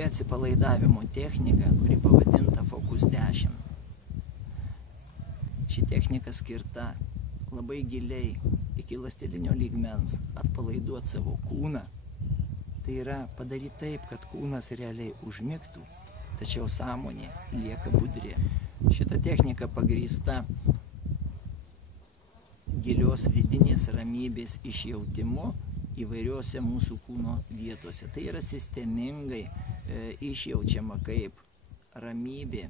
nauja atsipalaidavimo technika, kuri pavadinta Focus 10. Ši technika skirta labai giliai iki ląstelinio lygmens atpalaiduoti savo kūną. Tai yra padaryti taip, kad kūnas realiai užmigtų, tačiau sąmonė lieka budri. Šita technika pagrįsta gilios vidinės ramybės išjautimu įvairiuose mūsų kūno vietose. Tai yra sistemingai išjaučiama kaip ramybė,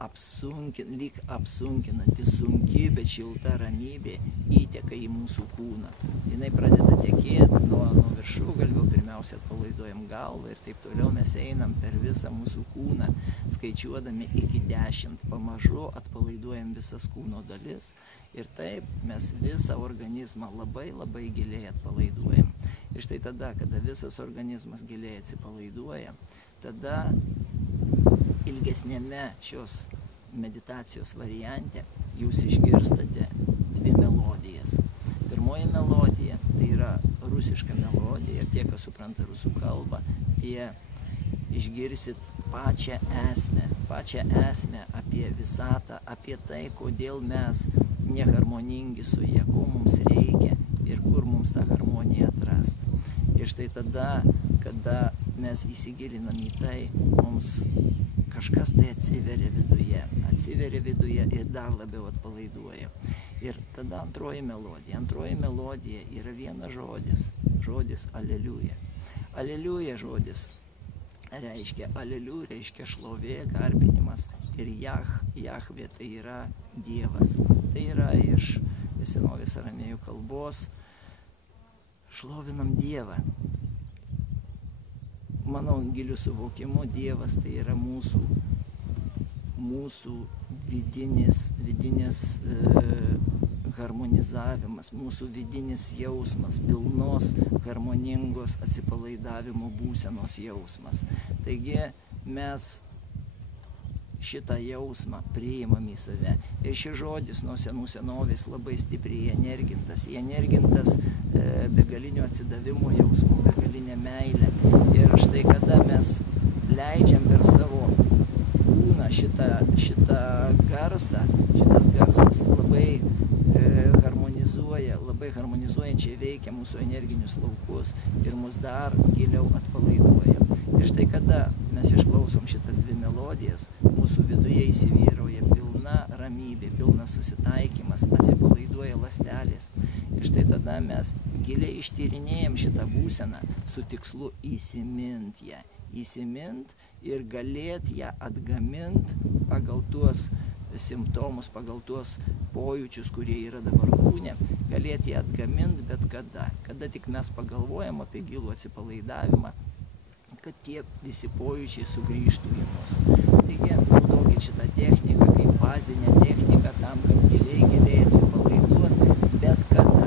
lyg apsunkinanti, sunki, bet šilta ramybė įteka į mūsų kūną. Jinai pradeda tekėti nuo viršugalvio, pirmiausia atpalaiduojam galvą ir taip toliau mes einam per visą mūsų kūną, skaičiuodami iki 10. Pamažu atpalaiduojam visas kūno dalis ir taip mes visą organizmą labai giliai atpalaiduojam. Ir štai tada, kada visas organizmas giliai atsipalaiduoja, tada ilgesnėme šios meditacijos variante jūs išgirstate dvi melodijas. Pirmoji melodija tai yra rusiška melodija ir tie, kas supranta rusų kalbą, tie išgirsit pačią esmę apie visatą, apie tai, kodėl mes neharmoningi su ja, ko mums reikia ir kur mums tą harmoniją atrasti. Ir štai tada, kada mes įsigilinam į tai, mums kažkas tai atsiveria viduje ir dar labiau atpalaiduoja. Ir tada antroji melodija. Antroji melodija yra vienas žodis aleliuja. Aleliuja žodis reiškia aleliu, reiškia šlovė, garbinimas. Ir Jahvė tai yra Dievas. Tai yra iš senovės aramėjų kalbos šlovinam Dievą. Mano giliu suvokimu Dievas tai yra mūsų vidinis harmonizavimas, mūsų vidinis jausmas, pilnos harmoningos atsipalaidavimo būsenos jausmas. Taigi mes šitą jausmą priimam į save. Ir šis žodis nuo senų senovės labai stipriai įenergintas begalinio atsidavimo jausmo, begalinė meilė. Ir štai kada mes leidžiam per savo kūną šitą garsą, šitas garsas labai harmonizuojančiai veikia mūsų energinius laukus ir mus dar giliau atpalaiduoja. Ir štai kada mes išklausom šitas dvi melodijas, mūsų viduje įsivyrauja pilna ramybė, pilnas susitaikymas, atsipalaiduoja ląstelės. Ir štai tada mes giliai ištyrinėjam šitą būseną su tikslu įsimint ją. Įsimint ir galėt ją atgamint pagal tuos simptomus, pagal tuos pojūčius, kurie yra dabar kūne, galėt ją atgamint bet kada tik mes pagalvojam apie gilų atsipalaidavimą, kad tie visi pojūčiai sugrįžtų į mus. Taigi, naudokit šitą techniką kaip bazinę techniką tam, kad giliai atsipalaiduot bet kada.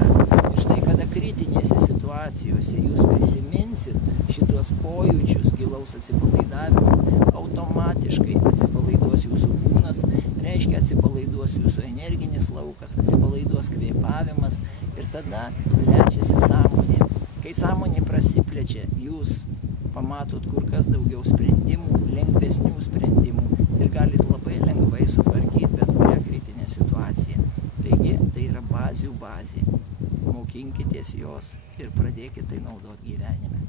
Ir štai kada kritinėse situacijose jūs prisiminsit šitos pojūčius gilaus atsipalaidavimo, automatiškai atsipalaiduos jūsų kūnas, reiškia atsipalaiduos jūsų energinis laukas, atsipalaiduos kvėpavimas ir tada plečiasi sąmonė. Kai sąmonė prasiplečia, jūs pamatot kur kas daugiau sprendimų, lengvesnių sprendimų ir galit labai lengvai sutvarkyti bet kurią kritinę situaciją. Taigi, tai yra bazių bazė. Mokinkitės jos ir pradėkite tai naudoti gyvenime.